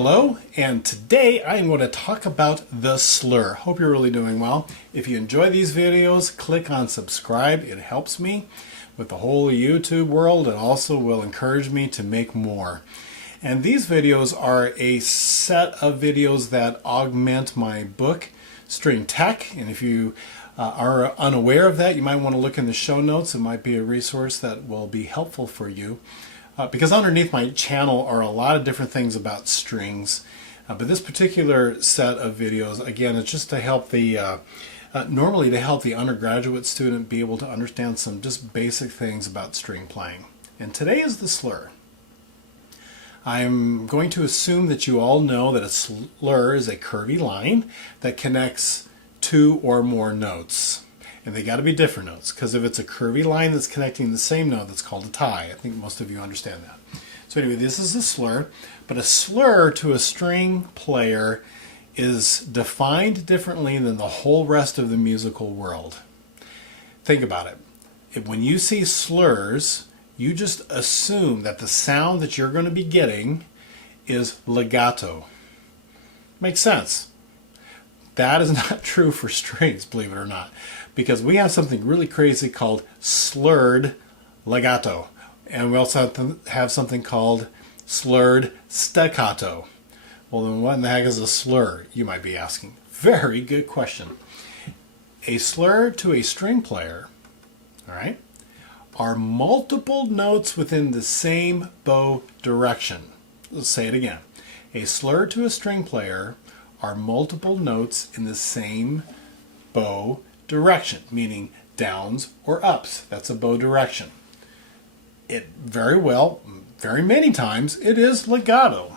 Hello, and today I'm going to talk about the slur. Hope you're really doing well. If you enjoy these videos, click on subscribe. It helps me with the whole YouTube world and also will encourage me to make more. And these videos are a set of videos that augment my book, String Tech. And if you are unaware of that, you might want to look in the show notes. It might be a resource that will be helpful for you. Because underneath my channel are a lot of different things about strings. But this particular set of videos, again, it's just to help the, normally to help the undergraduate student be able to understand some just basic things about string playing. And today is the slur. I'm going to assume that you all know that a slur is a curvy line that connects two or more notes. And they got to be different notes, because if it's a curvy line that's connecting the same note, that's called a tie. I think most of you understand that. So anyway, this is a slur, but a slur to a string player is defined differently than the whole rest of the musical world. Think about it. When you see slurs, you just assume that the sound that you're going to be getting is legato. Makes sense. That is not true for strings, believe it or not, because we have something really crazy called slurred legato, and we also have something called slurred staccato. Well, then what in the heck is a slur, you might be asking? Very good question. A slur to a string player, all right, are multiple notes within the same bow direction. Let's say it again. A slur to a string player are multiple notes in the same bow direction, meaning downs or ups. That's a bow direction. It very many times, it is legato.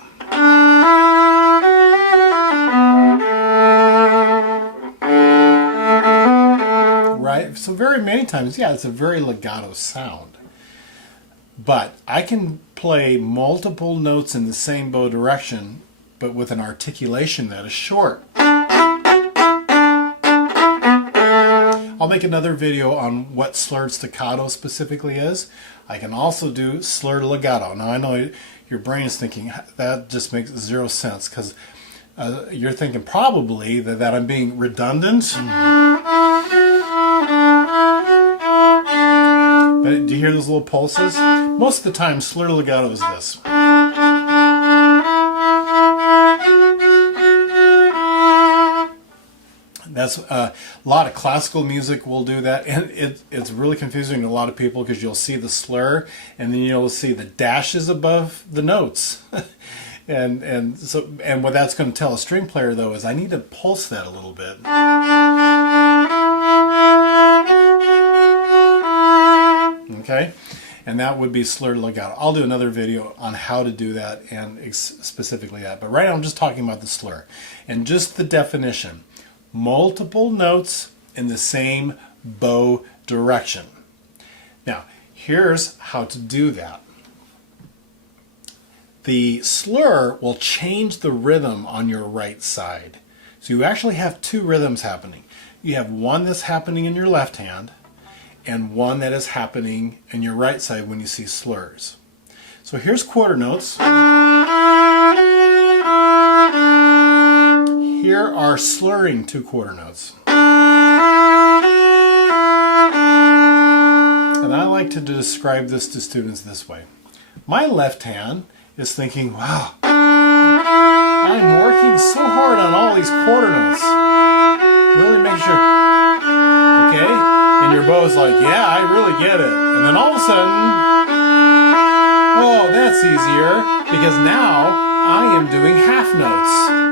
Right? So very many times, yeah, it's a very legato sound. But I can play multiple notes in the same bow direction, but with an articulation that is short. I'll make another video on what slurred staccato specifically is. I can also do slurred legato. Now I know your brain is thinking that just makes zero sense, because you're thinking probably that I'm being redundant. But do you hear those little pulses? Most of the time slurred legato is this. That's a lot of classical music will do that, and it's really confusing to a lot of people, because you'll see the slur and then you'll see the dashes above the notes. and what that's going to tell a string player though is I need to pulse that a little bit. Okay? And that would be slurred legato. I'll do another video on how to do that and specifically that. But right now I'm just talking about the slur. And just the definition. Multiple notes in the same bow direction. Now, here's how to do that. The slur will change the rhythm on your right side. So you actually have two rhythms happening. You have one that's happening in your left hand and one that is happening in your right side when you see slurs. So here's quarter notes. Here are slurring two quarter notes. And I like to describe this to students this way. My left hand is thinking, wow, I'm working so hard on all these quarter notes. Really make sure, okay? And your bow's like, yeah, I really get it. And then all of a sudden, oh, that's easier, because now I am doing half notes.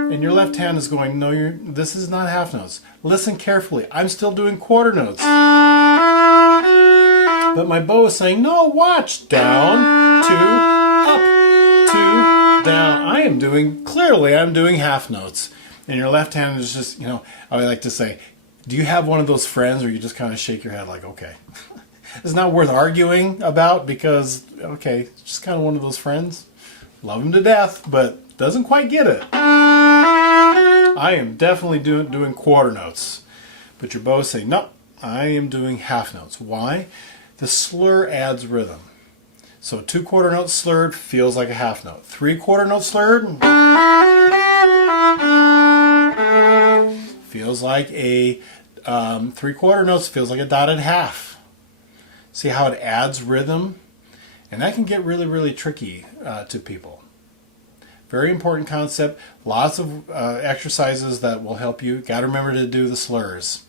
And your left hand is going, no, this is not half notes. Listen carefully. I'm still doing quarter notes. But my bow is saying, no, watch. Down, two, up, two, down. I'm doing half notes. And your left hand is just, I would like to say, do you have one of those friends where you just kind of shake your head like, okay. It's not worth arguing about, because, okay, it's just kind of one of those friends. Love him to death, but doesn't quite get it. I am definitely doing quarter notes. But your bow is saying, no, I am doing half notes. Why? The slur adds rhythm. So 2/4 note slurred feels like a half note. 3/4 note slurred feels like a 3/4 notes feels like a dotted half. See how it adds rhythm? And that can get really, really tricky to people. Very important concept. Lots of exercises that will help you. Got to remember to do the slurs.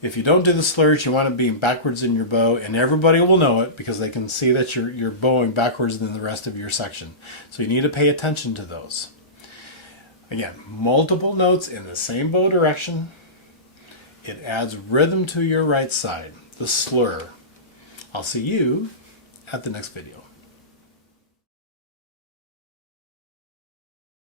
If you don't do the slurs, you want to be backwards in your bow, and everybody will know it because they can see that you're bowing backwards than the rest of your section. So you need to pay attention to those. Again, multiple notes in the same bow direction. It adds rhythm to your right side, the slur. I'll see you at the next video.